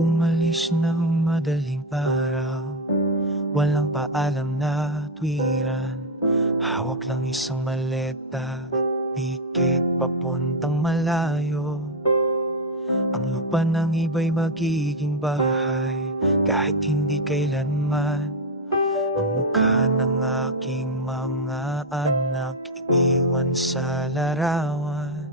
Umalis ng madaling araw, walang paalam na tuwiran. Hawak lang isang maleta, tiket papuntang malayo. Ang lupa ng iba'y magiging bahay, kahit hindi kailanman. Ang mukha ng aking mga anak, iiwan sa larawan.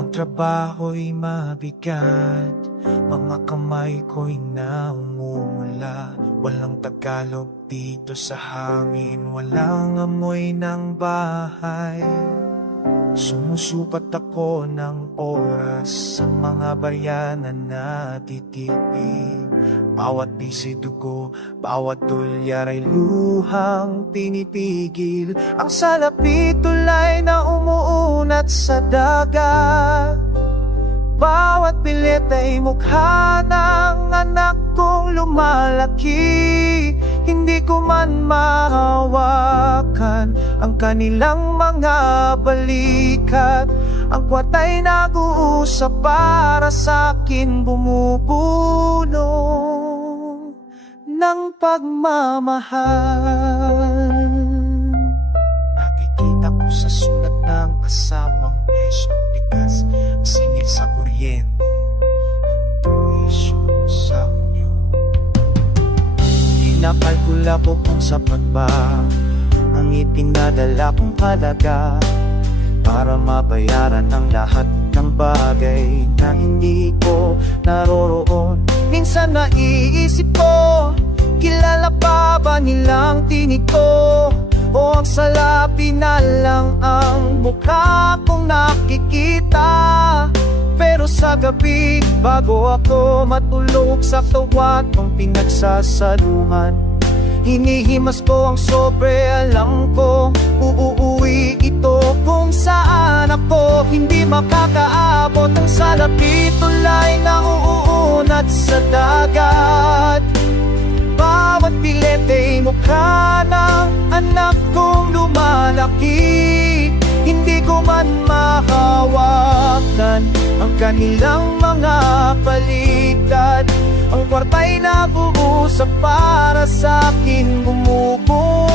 Ang trabaho'y mabigat, mga kamay ko'y naumula. Walang Tagalog dito sa hangin, walang amoy ng bahay. Sumusupat ako ng oras sa mga barya na natitipid. Bawat bisi dugo, bawat dolyar ay luhang pinipigil. Ang salapi tulay na umuunat sa dagat. Bawat bilet ay mukha ng anak kong lumalaki. Hindi ko man mahawakan ang kanilang mga balikat. Ang kwata'y nag-uusap para sa'kin, bumubulong ng pagmamahal. Nakikita ko sa sulat ng asawang presyo, bigas, singil sa kuryente, tuition sa inyo. Kinakalkula ko kung sapat ba ang ipinadala kong halaga para mabayaran ang lahat ng bagay na hindi ko naroroon. Minsan naiisip ko, kilala pa ba nilang tinig ko? O ang salapi na lang ang mukha kong nakikita? Pero sa gabi, bago ako matulog sa kawat kong pinagsasaluhan, hinihimas ko ang sobre, alam ko uuwi ito kung saan ako hindi makakaabot. Ang salapi tulay na uuunat sa dagat. Bawat bilet ay mukha ng anak kong lumalaki. Hindi ko man mahawakan ang kanilang mga balikat. Ang kwarta'y nag-uusap para sa'kin, bumubulong